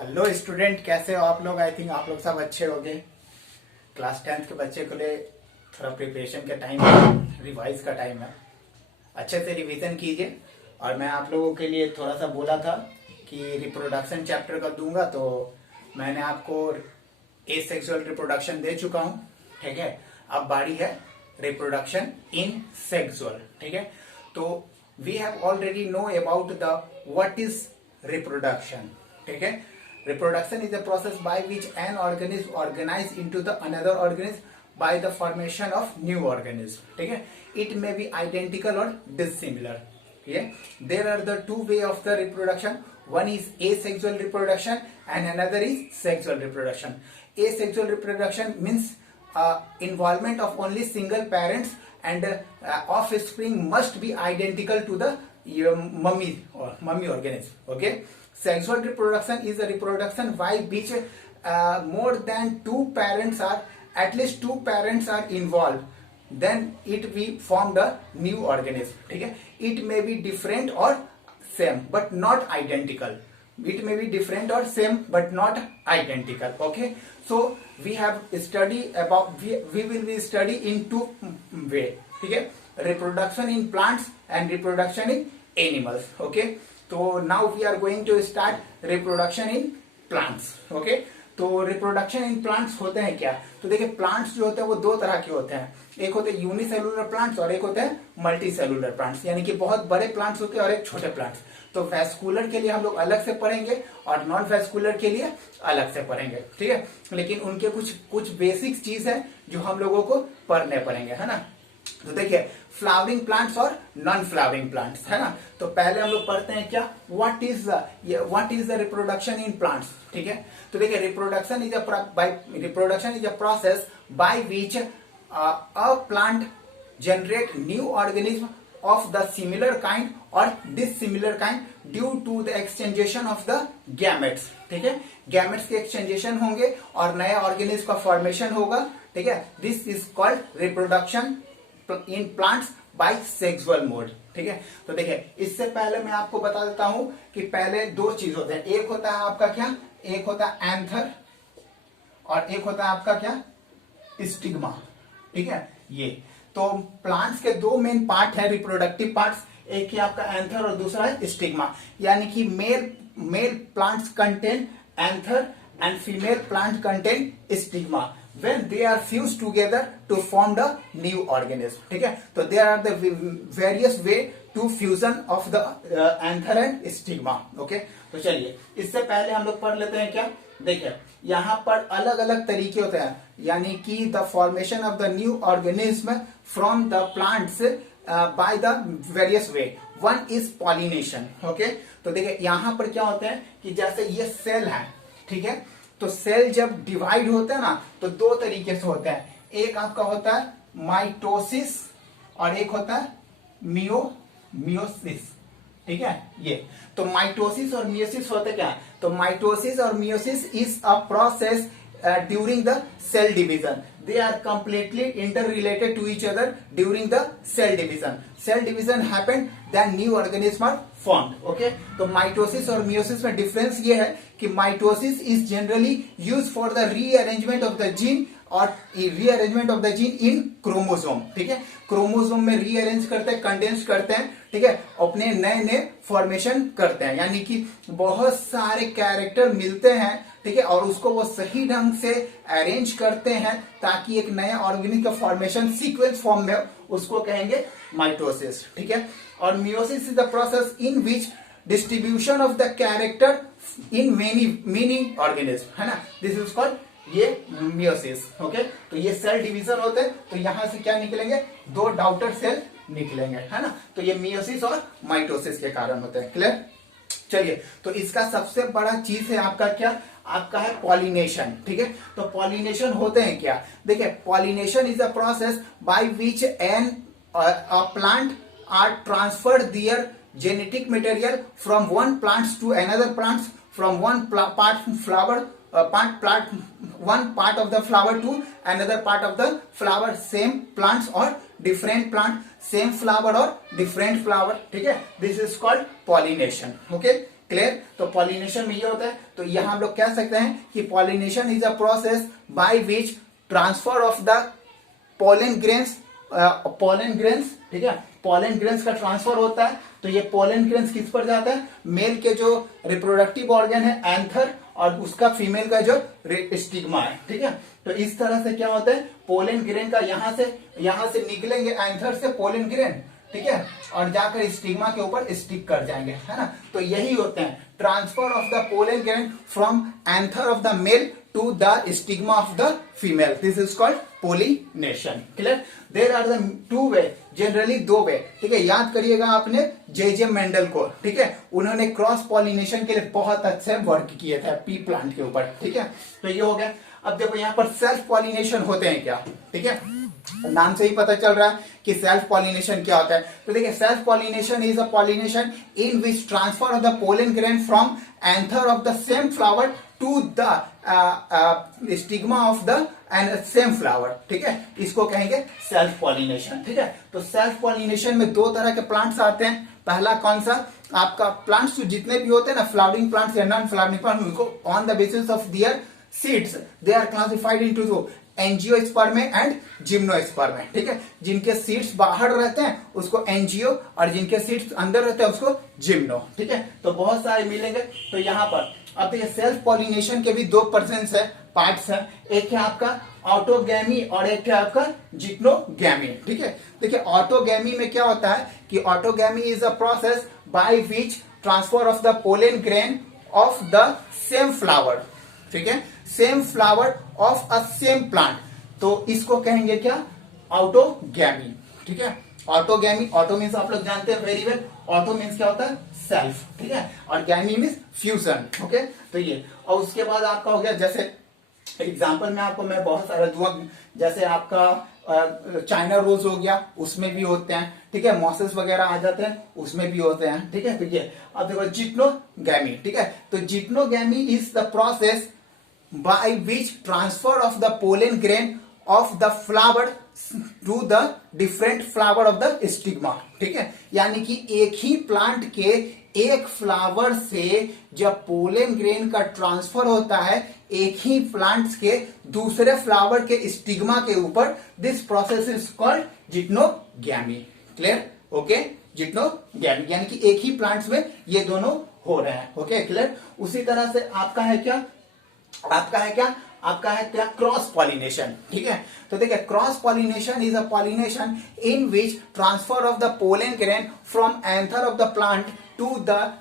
Hello student, कैसे हो आप लोग। आई थिंक आप लोग सब अच्छे होंगे। क्लास 10th के बच्चे के लिए थोड़ा प्रिपरेशन का टाइम है, रिवाइज का टाइम है। अच्छे से रिवीजन कीजिए। और मैं आप लोगों के लिए थोड़ा सा बोला था कि रिप्रोडक्शन चैप्टर का दूंगा, तो मैंने आपको एसेक्सुअल रिप्रोडक्शन दे चुका हूँ। ठीक है, अब बारी है रिप्रोडक्शन इन सेक्सुअल। ठीक है, तो we have already know about the what is reproduction. ठीक है, reproduction is a process by which an organism organizes into the another organism by the formation of new organism. ठीक है, it may be identical or dissimilar. ठीक है, there are the two way of the reproduction. One is asexual reproduction and another is sexual reproduction. Asexual reproduction means involvement of only single parents and offspring must be identical to the mummy organism. Okay, sexual reproduction is a reproduction by which more than at least two parents are involved, then it we form the new organism. ठीक है, it may be different or same but not identical. It may be different or same but not identical. Okay, so we have study about we will be study in two way. ठीक है, reproduction in plants and reproduction in animals. Okay, तो now we are going to start reproduction in plants. Okay, तो reproduction in plants होते हैं क्या? तो देखिए, plants जो होते हैं वो दो तरह के होते हैं. एक होते हैं यूनिसेलुलर प्लांट्स और एक होते हैं मल्टी सेलुलर प्लांट्स. यानी कि बहुत बड़े प्लांट्स होते हैं और एक छोटे प्लांट्स. तो वैस्कुलर के लिए हम लोग अलग से पढ़ेंगे और नॉन वैस्कुलर के लिए अलग से पढ़ेंगे. ठीक है, लेकिन उनके कुछ बेसिक चीज है जो हम लोगों को पढ़ने पड़ेंगे, है ना. तो देखिए, फ्लावरिंग प्लांट्स और नॉन फ्लावरिंग प्लांट्स, है ना. तो पहले हम लोग पढ़ते हैं क्या, what is the reproduction in plants. ठीक है, तो देखिए, reproduction is a process by which a plant generate new organism of the similar kind और dissimilar kind due to the exchangation of the gametes. ठीक है, गैमेट्स के एक्सचेंजेशन होंगे और नए ऑर्गेनिज्म का फॉर्मेशन होगा. ठीक है, this is called reproduction in plants by sexual mode. ठीक है, तो देखिए, इससे पहले मैं आपको बता देता हूं कि पहले दो चीज होते हैं. एक होता है आपका क्या, एक होता है एंथर और एक होता है आपका क्या, स्टिग्मा. ठीक है, ये तो प्लांट्स के दो मेन पार्ट है, रिप्रोडक्टिव पार्ट्स. एक ही आपका एंथर और दूसरा है स्टिग्मा. यानी कि male plants contain anther and female plant contain stigma when they are fused together to form the new organism. ठीक है, तो there are the various way to fusion of the anther and stigma. Okay, तो चलिए, इससे पहले हम लोग पढ़ लेते हैं क्या. देखिए, यहाँ पर अलग अलग तरीके होते हैं. यानी कि the formation of the new organism from the plants by the various way. One is pollination. Okay, तो देखिए, यहाँ पर क्या होता है कि जैसे ये सेल है. ठीक है, तो सेल जब डिवाइड होता है ना, तो दो तरीके से होता है. एक आपका होता है माइटोसिस और एक होता है मियोसिस. ठीक है, ये तो माइटोसिस और मियोसिस होते क्या है. तो माइटोसिस और meiosis is a process during the cell division. They are completely interrelated to each other during the cell division. Cell division happened, then new organisms are formed. Okay, तो mitosis और meiosis में difference ये है कि mitosis is generally use for the rearrangement of the gene और rearrangement of the gene in chromosome. ठीक है, chromosome में रीअरेंज करते हैं, कंडेंस करते हैं. ठीक है, अपने नए नए फॉर्मेशन करते हैं. यानी कि बहुत सारे कैरेक्टर मिलते हैं. ठीक है, और उसको वो सही ढंग से अरेंज करते हैं ताकि एक नया ऑर्गेनिक का फॉर्मेशन सीक्वेंस फॉर्म में, उसको कहेंगे माइटोसिस. ठीक है, और meiosis is the process in which distribution of the character in many organism, है ना. दिस इज कॉल्ड ये मियोसिस. ओके, तो ये सेल डिवीजन होते हैं. तो यहां से क्या निकलेंगे, दो डॉटर सेल निकलेंगे, है ना. तो ये मियोसिस और माइटोसिस के कारण होते हैं. क्लियर. चलिए, तो इसका सबसे बड़ा चीज है आपका क्या, आपका है पॉलिनेशन. ठीक है, तो पॉलिनेशन होते हैं क्या. देखिए, pollination is a process by which an plant are transfer their genetic material from one plants to another plants, from one part flower one part of the flower to another part of the flower. Same plants or different plant, same flower or different flower. ठीक है, this is called pollination. Okay, clear. तो pollination में ये होता है, तो यहां हम लोग कह सकते हैं कि pollination is a process by which transfer of the pollen grains, ठीक है, पोलन ग्रेन्स का ट्रांसफर होता है। तो ये पोलन ग्रेन्स किस पर जाता है, मेल के जो रिप्रोडक्टिव ऑर्गन है एंथर, और उसका फीमेल का जो स्टिग्मा है, ठीक है। तो इस तरह से क्या होता है, पोलन ग्रेन का यहां से निकलेंगे एंथर से पोलन ग्रेन, ठीक है, और जाकर स्टिग्मा के ऊपर स्टिक कर जाएंगे, है ना। तो यही होते हैं transfer of the pollen grain from anther of the male to the stigma of the female, this is called pollination, clear. There are the two way, generally दो वे, ठीक है। याद करिएगा आपने जे मेंडल को, ठीक है, उन्होंने क्रॉस पॉलिनेशन के लिए बहुत अच्छे वर्क किए थे पी प्लांट के ऊपर, ठीक है। तो ये हो गया। अब देखो यहाँ पर सेल्फ पॉलिनेशन होते हैं क्या, ठीक है, नाम से ही पता चल रहा है कि सेल्फ पॉलिनेशन क्या होता है। तो देखिए, self pollination is a pollination in which transfer of the pollen grain from anther of the same flower to the stigma of the and same flower, ठीक है, इसको कहेंगे सेल्फ पॉलिनेशन, ठीक है। तो सेल्फ पॉलिनेशन में दो तरह के प्लांट्स आते हैं। पहला कौन सा, आपका प्लांट्स जितने भी होते हैं ना, फ्लावरिंग प्लांट्स या नॉन फ्लावरिंग प्लांट, उनको on the basis of their seeds they are classified into दो, एंजियोस्पर्मे एंड जिम्नोस्पर्मे, ठीक है। जिनके सीड्स बाहर रहते हैं उसको एंजियो, और जिनके सीड्स अंदर रहते हैं उसको जिम्नो, ठीक है। तो बहुत सारे मिलेंगे। तो यहाँ पर अब देखिए, सेल्फ पॉलिनेशन के भी दो पर्सन्स है, पार्ट्स है। एक है आपका ऑटोगैमी और एक है आपका जिक्नोगैमी, ठीक है। देखिए, ऑटोगैमी में क्या होता है कि autogamy is a process by which transfer of the pollen grain of the same flower, ठीक है, same flower of a same plant. तो इसको कहेंगे क्या, ऑटोगैमी, ठीक है। ऑटोगैमी, ऑटो मीन्स आप लोग जानते हैं वेरी वेल, ऑटो मीन्स क्या होता है, सेल्फ, ठीक है, और गैमी मीन्स फ्यूजन, ओके। तो ये, और उसके बाद आपका हो गया, जैसे एग्जाम्पल में आपको मैं बहुत सारा दूंगा, जैसे आपका चाइना रोज हो गया, उसमें भी होते हैं, ठीक है, मॉसेस वगैरह आ जाते हैं, उसमें भी होते हैं, ठीक है। तो ये अब देखो जिक्नोगैमी, ठीक है। तो जिक्नोगैमी is the process by which transfer of the pollen grain of the flower to the different flower of the stigma, ठीक है। यानी कि एक ही प्लांट के एक फ्लावर से जब पोलन ग्रेन का ट्रांसफर होता है एक ही प्लांट्स के दूसरे फ्लावर के स्टिग्मा के ऊपर, दिस प्रोसेस इज कॉल्ड जिक्नोगैमी, क्लियर, ओके। जिक्नोगैमी यानी कि एक ही प्लांट्स में ये दोनों हो रहे हैं, ओके, क्लियर। उसी तरह से आपका है क्या, आपका है क्या क्रॉस पॉलिनेशन, ठीक है। तो देखिए, cross pollination is a pollination in which transfer of the pollen grain from anther of the plant to the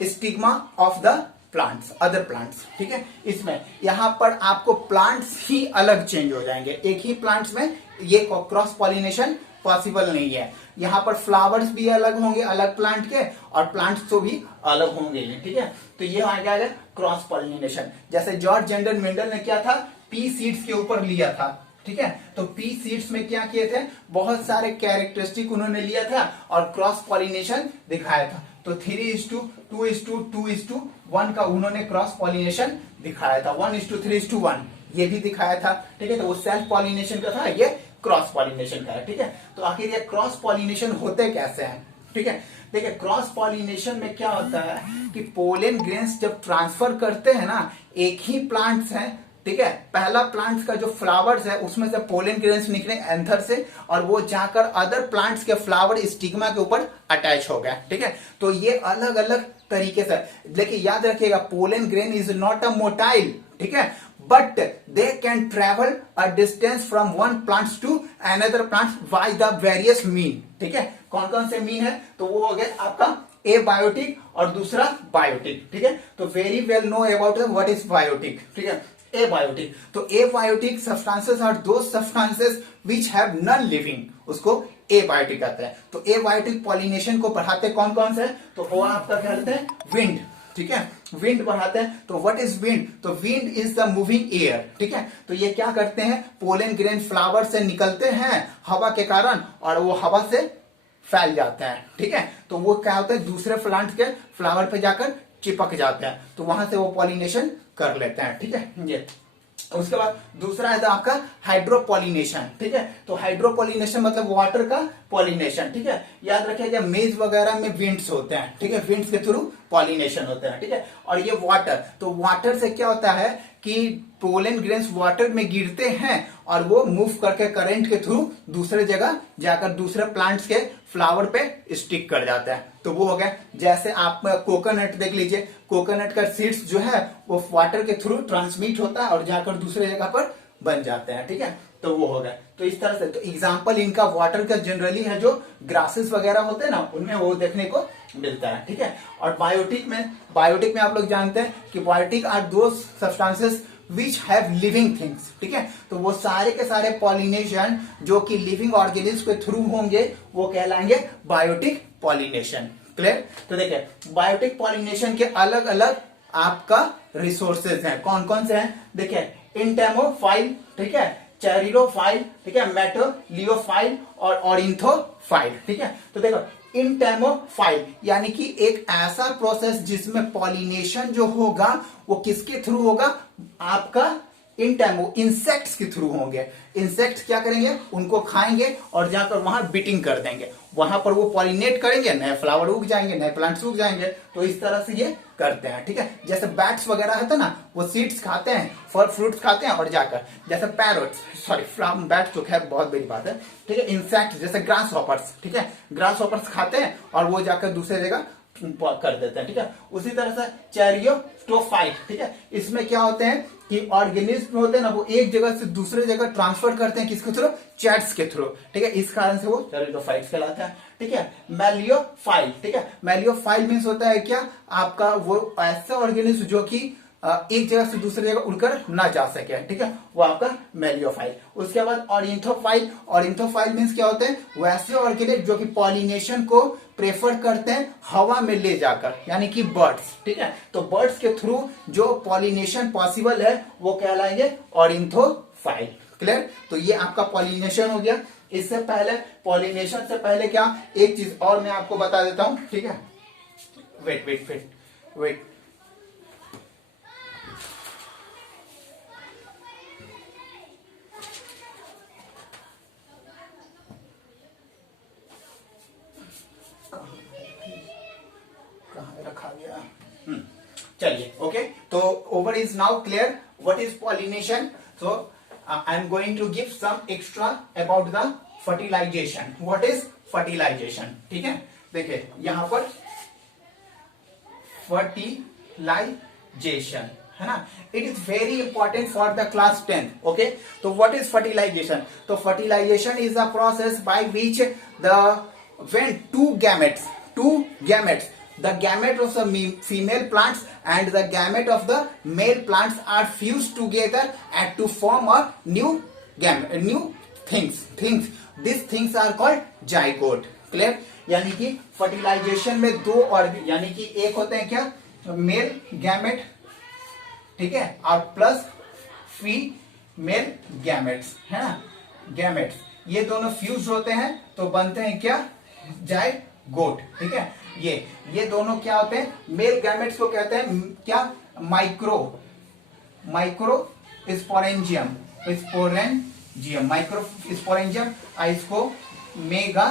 stigma of the plants, other plants, ठीक है। इसमें यहां पर आपको प्लांट्स ही अलग चेंज हो जाएंगे, एक ही प्लांट्स में ये क्रॉस पॉलिनेशन पॉसिबल नहीं है। यहाँ पर फ्लावर्स भी अलग होंगे अलग प्लांट के, और प्लांट्स तो भी अलग होंगे, ठीक है। तो ये आ गया क्रॉस पॉलिनेशन। जैसे जॉर्ज जेंडर मेंडल ने क्या था, पी सीड्स के ऊपर लिया था, ठीक है। तो पी सीड्स में क्या किए थे, बहुत सारे कैरेक्टरिस्टिक उन्होंने लिया था और क्रॉस पॉलिनेशन दिखाया था। तो 3:2, 2:2, 2:1 का उन्होंने क्रॉस पॉलिनेशन दिखाया था, 1:3:1 ये भी दिखाया था, ठीक है। तो वो सेल्फ पॉलिनेशन का था, ये क्रॉस पॉलिनेशन का है, ठीक है। तो आखिर ये क्रॉस पॉलिनेशन होते कैसे हैं, ठीक है। देखिए, क्रॉस पॉलिनेशन में क्या होता है कि पोलन ग्रेन्स जब ट्रांसफर करते हैं ना, एक ही प्लांट्स हैं, ठीक है, पहला प्लांट्स का जो फ्लावर्स है उसमें से पोलन ग्रेन्स निकले एंथर से, और वो जाकर अदर प्लांट्स के फ्लावर स्टिग्मा के ऊपर अटैच हो गया, ठीक है। तो ये अलग अलग तरीके से, लेकिन याद रखिएगा, pollen grain is not a motile, ठीक है, but they can travel a distance from one plants to another plants by the various mean, ठीक है। कौन कौन से मीन है, तो वो हो गया आपका एबायोटिक और दूसरा बायोटिक, ठीक है। तो very well know about what is biotic, ठीक है, एबायोटिक। तो abiotic substances are those substances which have non living, उसको एबायोटिक कहते हैं। तो एबायोटिक पॉलिनेशन को बढ़ाते कौन कौन से, तो वो आपका क्या कहते हैं, विंड, ठीक है, विंड बढ़ाते हैं। तो व्हाट इज विंड, तो wind is the moving air, ठीक है। तो ये क्या करते हैं, पोलन ग्रेन फ्लावर से निकलते हैं हवा के कारण, और वो हवा से फैल जाते हैं, ठीक है। तो वो क्या होता है, दूसरे प्लांट के फ्लावर पे जाकर चिपक जाते हैं, तो वहां से वो पॉलिनेशन कर लेते हैं, ठीक है। ये उसके बाद दूसरा है आपका हाइड्रोपोलिनेशन, ठीक है। तो हाइड्रोपोलिनेशन मतलब वाटर का पॉलिनेशन, ठीक है। याद रखिएगा मेज वगैरह में विंड्स होते हैं, ठीक है, विंड्स के थ्रू पॉलिनेशन होते हैं, ठीक है। और ये वाटर, तो वाटर से क्या होता है कि पोलन ग्रेन्स वाटर में गिरते हैं और वो मूव करके करंट के थ्रू दूसरे जगह जाकर दूसरे प्लांट्स के फ्लावर पे स्टिक कर जाता है। तो वो हो गया, जैसे आप कोकोनट देख लीजिए, कोकोनट का सीड्स जो है वो वाटर के थ्रू ट्रांसमिट होता है और जाकर दूसरे जगह पर बन जाते हैं, ठीक है। तो वो हो गया। तो इस तरह से तो एग्जाम्पल इनका वाटर का जनरली है, जो ग्रासेस वगैरह होते हैं ना उनमें वो देखने को मिलता है, ठीक है। और बायोटिक में आप लोग जानते हैं कि बायोटिक आर दो substances which have living things, ठीक है। तो वो सारे के सारे पॉलिनेशन जो कि लिविंग ऑर्गेनिज्म के थ्रू होंगे वो कहलाएंगे बायोटिक पॉलिनेशन। क्लियर। तो देखिए बायोटिक पॉलिनेशन के अलग अलग आपका रिसोर्सेज हैं, कौन कौन से हैं। देखिए इंटेमोफाइल, ठीक है, चेरिडोफाइल, ठीक है, मेटोलियोफाइल और ऑरिन्थोफाइल, ठीक है। तो देखो इंटेमोफाइल यानी कि एक ऐसा प्रोसेस जिसमें पॉलिनेशन जो होगा वो किसके थ्रू होगा, आपका इंटेमो इंसेक्ट्स के थ्रू होंगे। इंसेक्ट्स क्या करेंगे, उनको खाएंगे और जाकर वहां बीटिंग कर देंगे, वहां पर वो पॉलिनेट करेंगे, नए फ्लावर उग जाएंगे, नए प्लांट्स उग जाएंगे। तो इस तरह से ये करते हैं, ठीक है। जैसे बैट्स वगैरह है तो ना वो सीड्स खाते हैं, फल फ्रूट्स खाते हैं और जाकर जैसे पैरोट्स, सॉरी बैट्स तो खैर बहुत बड़ी बात है, ठीक है। इंसेक्ट्स जैसे ग्रास हॉपर्स, ठीक है, ग्रास हॉपर्स खाते हैं और वो जाकर दूसरे जगह कर देते हैं, ठीक है। उसी तरह से चेरियोस्टोफाइट, ठीक है, इसमें क्या होते हैं कि ऑर्गेनिज्म होते हैं ना वो एक जगह से दूसरे जगह ट्रांसफर करते हैं, किसके थ्रू, चैट्स के थ्रू, ठीक है। इस कारण से वो चेरियोस्टोफाइट्स कहलाता है, ठीक है। मेलियोफाइल, ठीक है, मेलियोफाइल मींस होता है क्या, आपका वो ऐसा ऑर्गेनिज्म जो कि एक जगह से दूसरी जगह उड़कर ना जा सके, ठीक है, वो आपका मेलियोफाइल। उसके बाद ऑरिन्थोफाइल, ऑरिन्थोफाइल मींस क्या होते हैं, वैसे ऑर्गेनिज्म जो कि पॉलिनेशन को प्रेफर करते हैं हवा में ले जाकर, यानी कि बर्ड्स, ठीक है। तो बर्ड्स के थ्रू जो पॉलिनेशन पॉसिबल है वो कहलाएंगे ऑरिन्थोफाइल। क्लियर। तो ये आपका पॉलिनेशन हो गया। इससे पहले पॉलिनेशन से पहले क्या, एक चीज और मैं आपको बता देता हूं, ठीक है। वेट रखा गया। चलिए ओके। तो over is now clear what is pollination. So I am going to give some extra about the fertilisation. What is fertilisation, ठीक है। देखिए यहां पर फर्टिलाइजेशन है ना, it is very important for the class 10th। Okay, तो what is fertilisation, तो fertilisation is a process by which the when two gametes, the gamete of the female plants and the gamete of the male plants are fused together and to form a new things. These things are called zygote. Clear। यानी कि fertilisation में दो और यानी कि एक होते हैं क्या, मेल गैमेट, ठीक है, और प्लस फीमेल गैमेट्स है ना, गैमेट्स, ये दोनों फ्यूज होते हैं तो बनते हैं क्या, जाइगोट, ठीक है। ये दोनों क्या होते हैं, मेल गैमेट्स को कहते हैं क्या, माइक्रो स्पोरेंजियम, माइक्रो स्पोरेंजियम, इसको मेगा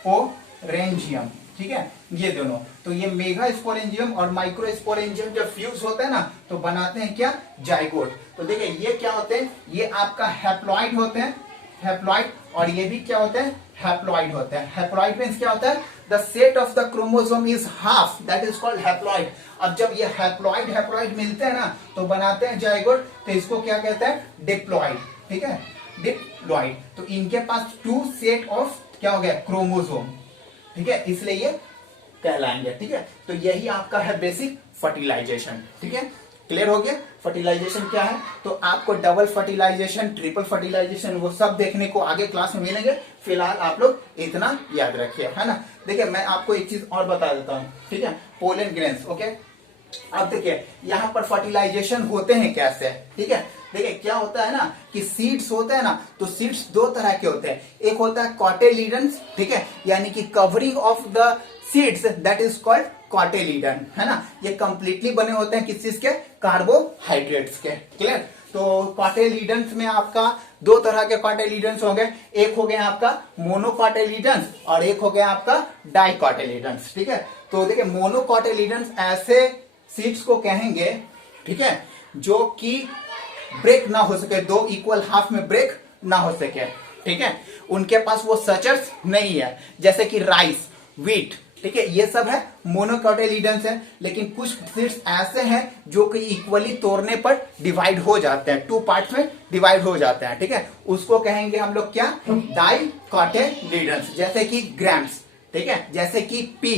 स्पोरेंजियम, ठीक है। ये दोनों, तो ये मेगा स्पोरेंजियम और माइक्रो स्पोरेंजियम जब फ्यूज होते हैं ना तो बनाते हैं क्या, जाइगोट। तो देखिए ये क्या होते हैं, ये आपका हैप्लॉइड होते हैं, हैप्लॉइड, और ये भी क्या होते हैं, हैप्लॉइड होते हैं। हैप्लॉइड मींस क्या होता है, the set of the chromosome is half, that is called haploid. अब जब ये हैप्लॉइड मिलते हैं ना तो बनाते हैं जाइगोट, तो इसको क्या कहते हैं, डिप्लॉइड, ठीक है, डिप्लॉइड। तो इनके पास 2 सेट ऑफ क्या हो गया, क्रोमोसोम, ठीक है, इसलिए ये कहलाएंगे, ठीक है। तो यही आपका है बेसिक फर्टिलाइजेशन, ठीक है। क्लियर हो गया फर्टिलाइजेशन क्या है। तो आपको डबल फर्टिलाइजेशन, ट्रिपल फर्टिलाइजेशन वो सब देखने को आगे क्लास में मिलेंगे, फिलहाल आप लोग इतना याद रखिए, है ना। देखिए मैं आपको एक चीज और बता देता हूं, ठीक है, पोलन ग्रेन्स। ओके, अब देखिए यहाँ पर फर्टिलाइजेशन होते हैं कैसे, ठीक है। देखिए क्या होता है ना कि सीड्स होते हैं ना, तो सीड्स दो तरह के होते हैं, एक होता है कॉटेलिडन्स, ठीक है, यानी कि covering of the seeds, that is called cotyledon, है ना। ये कंप्लीटली बने होते हैं किस चीज के, कार्बोहाइड्रेट्स के। क्लियर। तो कॉटिलीडन्स में आपका दो तरह के कॉटिलीडन्स होंगे, एक हो गया आपका मोनोकॉटिलीडन्स और एक हो गया आपका डाइकॉटिलीडन्स। ठीक है, तो देखिए मोनोकॉटिलीडन्स ऐसे सीड्स को कहेंगे, ठीक है, जो कि ब्रेक ना हो सके, दो इक्वल हाफ में ब्रेक ना हो सके। ठीक है, उनके पास वो सचर्स नहीं है, जैसे कि राइस, व्हीट, ठीक है, ये सब है मोनोकॉटिलीडन्स है। लेकिन कुछ सीड्स ऐसे हैं जो कि इक्वली तोड़ने पर डिवाइड हो जाते हैं, टू पार्ट्स में डिवाइड हो जाते हैं। ठीक है, उसको कहेंगे हम लोग क्या, डाइकॉटिलीडन्स, जैसे कि ग्रैम्स, ठीक है, जैसे कि पी,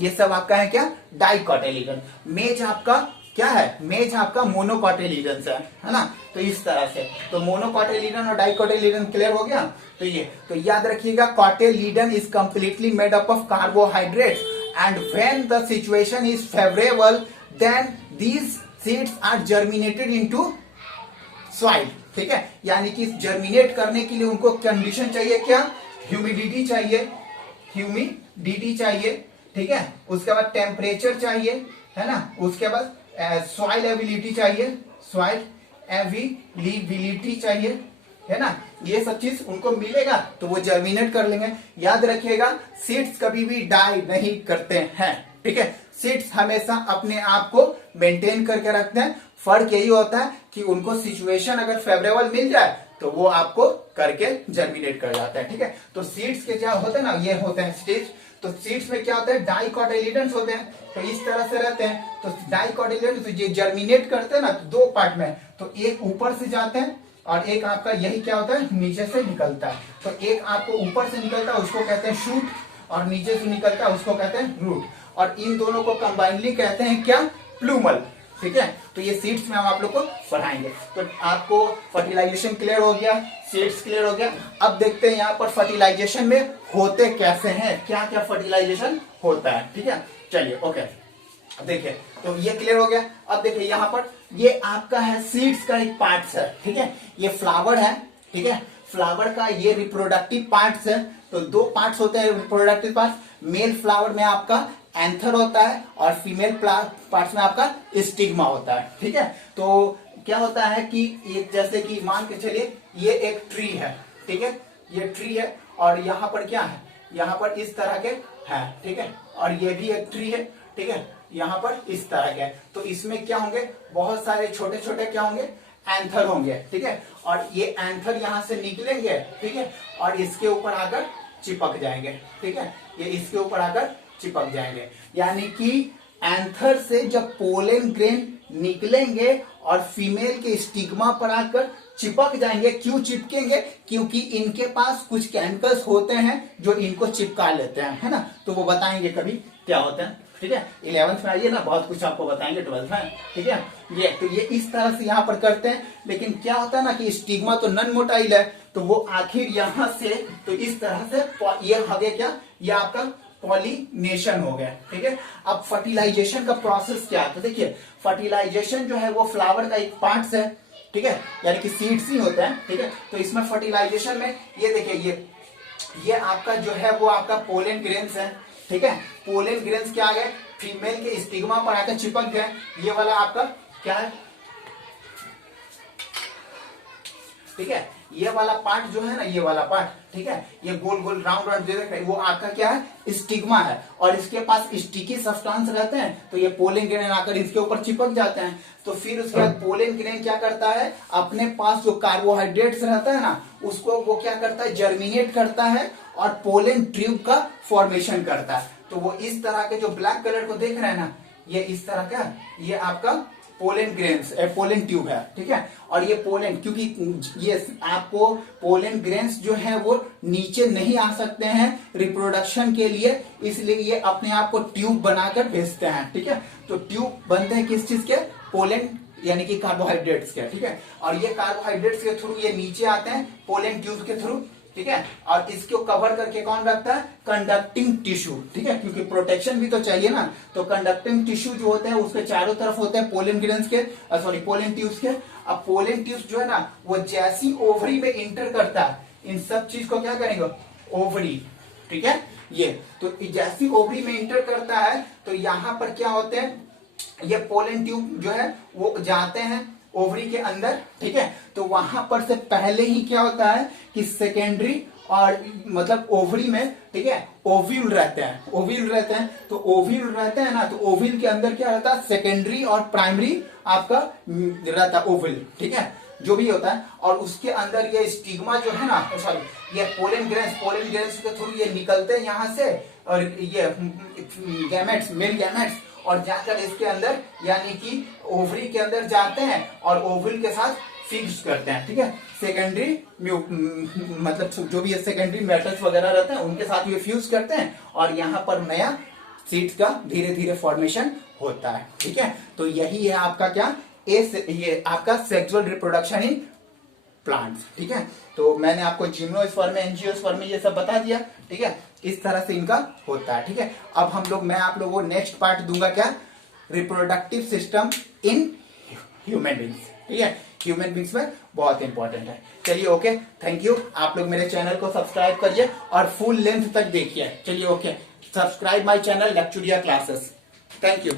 ये सब आपका है क्या, डाइकॉटिलीडन। मेज आपका क्या है, मेज आपका मोनोकॉटिलीडन्स है ना। तो इस तरह से तो मोनोकॉटिलीडन और डाइकॉटिलीडन क्लियर हो गया। तो ये तो याद रखिएगा, cotyledon is completely made up of carbohydrates and when the situation is favourable then these seeds are germinated into soil. ठीक है, यानी कि जर्मिनेट करने के लिए उनको कंडीशन चाहिए क्या, ह्यूमिडिटी चाहिए, ह्यूमिडिटी चाहिए, ठीक है, उसके बाद टेम्परेचर चाहिए, है ना, उसके बाद सॉइल एबिलिटी चाहिए, सॉइल एबिलिटी चाहिए, है ना। ये सब चीज उनको मिलेगा तो वो जर्मिनेट कर लेंगे। याद रखिएगा, सीड्स कभी भी डाई नहीं करते हैं। ठीक है, सीड्स हमेशा अपने आप को मेंटेन करके रखते हैं। फर्क यही होता है कि उनको सिचुएशन अगर फेवरेबल मिल जाए तो वो आपको करके जर्मिनेट कर जाता है। ठीक है, तो सीड्स के क्या होते हैं ना, ये होते हैं स्टेज। तो सीड्स में क्या होता है, डाइकॉटिलीडन्स होते हैं, तो इस तरह से रहते हैं। तो डाइकॉटिलीडन्स ये जर्मिनेट करते हैं ना, तो दो पार्ट में, तो एक ऊपर से जाते हैं और एक आपका यही क्या होता है, नीचे से निकलता है। तो एक आपको ऊपर से निकलता है उसको कहते हैं शूट, और नीचे से निकलता है उसको कहते हैं रूट, और इन दोनों को कंबाइनली कहते हैं क्या, प्लूमल। ठीक है, तो ये सीड्स में हम आप लोग को पढ़ाएंगे। तो आपको फर्टिलाइजेशन क्लियर हो गया, सीड्स क्लियर हो गया। अब देखते हैं यहाँ पर फर्टिलाइजेशन में होते कैसे हैं, क्या क्या फर्टिलाइजेशन होता है। ठीक है, चलिए ओके, देखिए तो ये क्लियर हो गया। अब देखिए यहाँ पर ये आपका है सीड्स का एक पार्ट्स है। ठीक है, ये फ्लावर है, ठीक है, फ्लावर का ये रिप्रोडक्टिव पार्ट्स है। तो दो पार्ट्स होते हैं रिप्रोडक्टिव पार्ट्स, मेल फ्लावर में आपका एंथर होता है और फीमेल पार्ट्स में आपका स्टिग्मा होता है। ठीक है, तो क्या होता है कि ये जैसे कि मान के चलिए ये एक ट्री है, ठीक है, ये ट्री है और यहाँ पर क्या है, यहाँ पर इस तरह के है, ठीक है, और ये भी एक ट्री है, ठीक है, यहाँ पर इस तरह के। तो इसमें क्या होंगे, बहुत सारे छोटे छोटे क्या होंगे, एंथर होंगे। ठीक है, और ये एंथर यहाँ से निकलेंगे, ठीक है, और इसके ऊपर आकर चिपक जाएंगे। ठीक है, ये इसके ऊपर आकर चिपक जाएंगे, यानी कि एंथर से जब पोलन ग्रेन निकलेंगे और फीमेल के स्टिग्मा पर आकर चिपक जाएंगे। क्यों चिपकेंगे, क्योंकि इनके पास कुछ केमिकल्स होते हैं जो इनको चिपका लेते हैं, है ना। तो वो बताएंगे कभी क्या होते हैं। ठीक है, 11th में आइए ना, बहुत कुछ आपको बताएंगे 12th में। ठीक है, ये तो ये इस तरह से यहाँ पर करते हैं। लेकिन क्या होता है ना कि स्टिग्मा तो नॉन मोटाइल है, तो वो आखिर यहाँ से तो इस तरह से ये हो गया क्या, ये आपका पॉलिनेशन हो गया। ठीक है, अब फर्टिलाइजेशन का प्रोसेस क्या है, तो देखिए फर्टिलाइजेशन जो है वो फ्लावर का एक पार्ट्स है। ठीक है, यानी कि सीड्स ही होते हैं। ठीक है, तो इसमें फर्टिलाइजेशन में ये देखिए ये आपका जो है वो आपका पोलन ग्रेन्स है। ठीक है, पोलन ग्रेन्स क्या आ गए, फीमेल के स्टिग्मा पर आकर चिपक गए। ये वाला आपका क्या है, ठीक है, ये वाला पार्ट जो है ना, ये वाला पार्ट, ठीक है, ये गोल गोल राउंड राउंड जो देख रहे हैं वो आपका क्या है, स्टिग्मा है। और इसके पास स्टिकी सब्सटेंस रहते हैं, तो ये पोलन ग्रेन आकर इसके ऊपर चिपक जाते हैं। तो फिर उसके बाद पोलन ग्रेन क्या करता है, अपने पास जो कार्बोहाइड्रेट्स रहता है ना, उसको वो क्या करता है, जर्मिनेट करता है और पोलन ट्यूब का फॉर्मेशन करता है। तो वो इस तरह के जो ब्लैक कलर को देख रहे हैं ना, ये इस तरह का, ये आपका पोलन ग्रेन्स पोलन ट्यूब है। ठीक है, और ये पोलन, क्योंकि ये आपको पोलन ग्रेन्स जो है वो नीचे नहीं आ सकते हैं रिप्रोडक्शन के लिए, इसलिए ये अपने आप को ट्यूब बनाकर भेजते हैं। ठीक है, तो ट्यूब बनते हैं किस चीज के, पोलन यानी कि कार्बोहाइड्रेट्स के। ठीक है, और ये कार्बोहाइड्रेट्स के थ्रू ये नीचे आते हैं पोलन ट्यूब के थ्रू। ठीक है, और इसको कवर करके कौन रखता है, कंडक्टिंग टिश्यू। ठीक है, क्योंकि प्रोटेक्शन भी तो चाहिए ना, तो कंडक्टिंग टिश्यू जो होते हैं उसके चारों तरफ होते हैं पोलन ग्रेन्स के, सॉरी पोलन ट्यूब्स के। अब पोलन ट्यूब्स जो है ना, वो जैसी ओवरी में इंटर करता है, इन सब चीज को क्या करेंगे, ओवरी। ठीक है, ये तो जैसी ओवरी में इंटर करता है तो यहाँ पर क्या होते हैं, ये पोलन ट्यूब जो है वो जाते हैं ओवरी के अंदर, ठीक है। तो वहां पर से पहले ही क्या होता है कि सेकेंडरी और मतलब ओवरी में, ठीक है, ओव्यूल रहते हैं, ओव्यूल रहते हैं। तो ओव्यूल रहते हैं ना, तो ओव्यूल के अंदर क्या रहता है, सेकेंडरी और प्राइमरी आपका रहता है ओव्यूल, ठीक है, जो भी होता है। और उसके अंदर ये स्टिग्मा जो है ना, सॉरी ये पोलन ग्रेन्स के थ्रू ये निकलते हैं यहाँ से, और ये गैमेट्स, मेल गैमेट्स, और जाकर इसके अंदर यानी कि ओवरी के अंदर जाते हैं और ओवल के साथ फिक्स करते हैं, ठीक है। सेकेंडरी मतलब जो भी सेकेंडरी मेटल्स वगैरह रहते हैं उनके साथ ये फ्यूज करते हैं, और यहाँ पर नया सीड्स का धीरे धीरे फॉर्मेशन होता है, ठीक है। तो यही है आपका क्या, ये आपका सेक्सुअल रिप्रोडक्शन इन प्लांट्स, ठीक है। तो मैंने आपको जिम्नोस्पर्म में, एंजियोस्पर्म में ये सब बता दिया, ठीक है। इस तरह से इनका होता है, ठीक है। अब मैं आप लोगों को नेक्स्ट पार्ट दूंगा क्या, reproductive system in human beings, ठीक है। ह्यूमन बींग्स में बहुत इंपॉर्टेंट है। चलिए ओके, थैंक यू। आप लोग मेरे चैनल को सब्सक्राइब करिए और फुल लेंथ तक देखिए। चलिए okay, subscribe my channel Lecturia classes. Thank you.